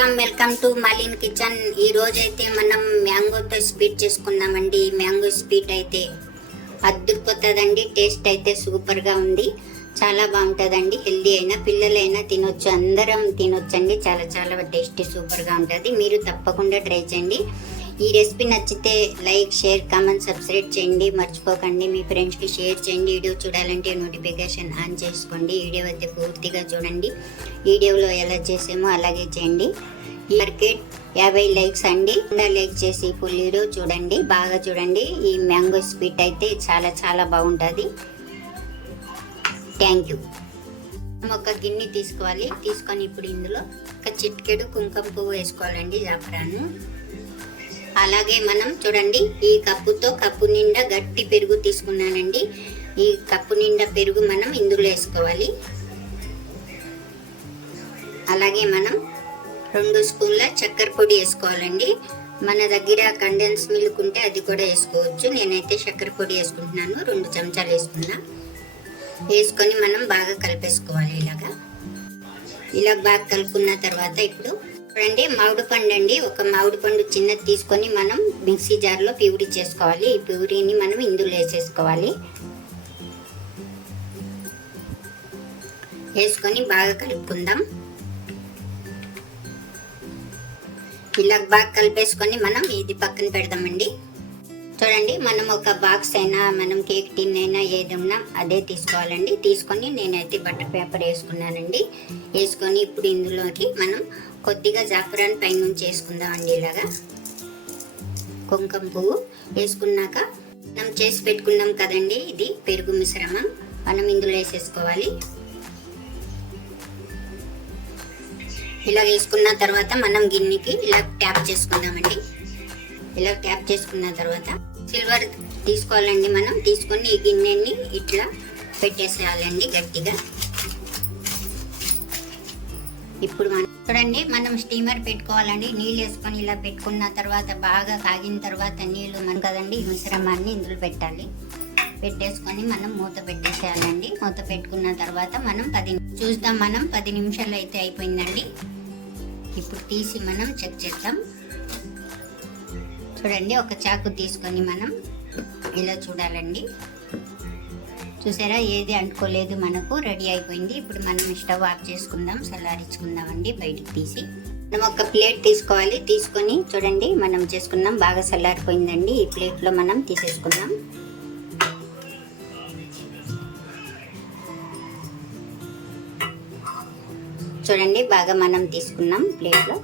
Welcome welcome to Malin kitchen. ఈ రోజైతే మనం మ్యాంగోతో స్వీట్ చేసుకున్నామండి మ్యాంగో స్వీట్ అయితే అద్దుకుపోతుందండి టేస్ట్ అయితే సూపర్గా ఉంది. చాలా బాగుంటుందండి హెల్దీ అయినా పిల్లలైనా తినొచ్చు అందరం తినొచ్చండి. చాలా చాలా టేస్టీ సూపర్గా ఉంటుంది. మీరు తప్పకుండా ట్రై చేయండి. ఈ రెసిపీ నచ్చితే లైక్ షేర్ కామెంట్ సబ్స్క్రైబ్ చేయండి. మర్చిపోకండి. మీ ఫ్రెండ్స్కి షేర్ చేయండి. వీడియో చూడాలంటే నోటిఫికేషన్ ఆన్ చేసుకోండి. వీడియో అయితే పూర్తిగా చూడండి. వీడియోలో ఎలా చేసామో అలాగే చేయండి. ఈ మార్కెట్ యాభై లైక్స్ అండి. లైక్ చేసి ఫుల్ వీడియో చూడండి. బాగా చూడండి. ఈ మ్యాంగో స్వీట్ అయితే చాలా చాలా బాగుంటుంది. Thank you. ఒక గిన్నె తీసుకోవాలి. తీసుకొని ఇప్పుడు ఇందులో ఒక చిట్కెడు కుంకుమ పువ్వు వేసుకోవాలండి జాఫరాను. అలాగే మనం చూడండి ఈ కప్పుతో కప్పు నిండా గట్టి పెరుగు తీసుకున్నానండి. ఈ కప్పు నిండా పెరుగు మనం ఇందులో వేసుకోవాలి. అలాగే మనం రెండు స్పూన్ల చక్కెర పొడి వేసుకోవాలండి. మన దగ్గర కండెన్స్ మిల్క్ ఉంటే అది కూడా వేసుకోవచ్చు. నేనైతే చక్కెర పొడి వేసుకుంటున్నాను రెండు చెంచాలు వేసుకున్నా. వేసుకొని మనం బాగా కలిపేసుకోవాలి ఇలాగా. ఇలా బాగా కలుపుకున్న తర్వాత ఇప్పుడు చూడండి మామిడి పండు అండి. ఒక మామిడి పండు చిన్నది తీసుకొని మనం మిక్సీ జార్లో ప్యూరీ చేసుకోవాలి. ఈ ప్యూరీని మనం ఇందులో వేసేసుకోవాలి. వేసుకొని బాగా కలుపుకుందాం. ఇలా బాగా కలిపేసుకొని మనం ఇది పక్కన పెడదామండి. చూడండి మనం ఒక బాక్స్ అయినా మనం కేక్ టిన్ అయినా ఏది ఉన్నా అదే తీసుకోవాలండి. తీసుకొని నేనైతే బటర్ పేపర్ వేసుకున్నానండి. వేసుకొని ఇప్పుడు ఇందులోకి మనం కొద్దిగా జాఫరాన్ పైనుంచి వేసుకుందామండి ఇలాగా. కుంకుమ పువ్వు వేసుకున్నాక మనం చేసి పెట్టుకున్నాం కదండి ఇది పెరుగు మిశ్రమం. మనం ఇందులో వేసేసుకోవాలి. ఇలా వేసుకున్న తర్వాత మనం గిన్నెకి ఇలా ట్యాప్ చేసుకుందామండి. ఇలా క్యాప్ చేసుకున్న తర్వాత సిల్వర్ తీసుకోవాలండి మనం. తీసుకొని ఈ గిన్నెని ఇట్లా పెట్టేసేయాలండి గట్టిగా. ఇప్పుడు మనం చూడండి మనం స్టీమర్ పెట్టుకోవాలండి. నీళ్ళు వేసుకొని ఇలా పెట్టుకున్న తర్వాత బాగా కాగిన తర్వాత నీళ్ళు మనం కదండి ఈ మిశ్రమాన్ని ఇందులో పెట్టాలి. పెట్టేసుకొని మనం మూత పెట్టేసేయాలండి. మూత పెట్టుకున్న తర్వాత మనం పది చూద్దాం మనం పది నిమిషాలు అయితే అయిపోయిందండి. ఇప్పుడు తీసి మనం చెక్ చేద్దాం. చూడండి ఒక చాకు తీసుకొని మనం ఇలా చూడాలండి. చూసారా ఏది అంటుకోలేదు మనకు రెడీ అయిపోయింది. ఇప్పుడు మనం స్టవ్ ఆఫ్ చేసుకుందాం చల్లారించుకుందామండి బయటికి తీసి. మనం ఒక ప్లేట్ తీసుకోవాలి తీసుకొని చూడండి మనం చేసుకున్నాం బాగా చల్లారిపోయిందండి. ఈ ప్లేట్లో మనం తీసేసుకుందాం. చూడండి బాగా మనం తీసుకున్నాం ప్లేట్లో.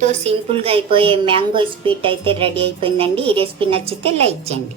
ఎంతో సింపుల్గా అయిపోయే మ్యాంగో స్వీట్ అయితే రెడీ అయిపోయిందండి. ఈ రెసిపీ నచ్చితే లైక్ చేయండి.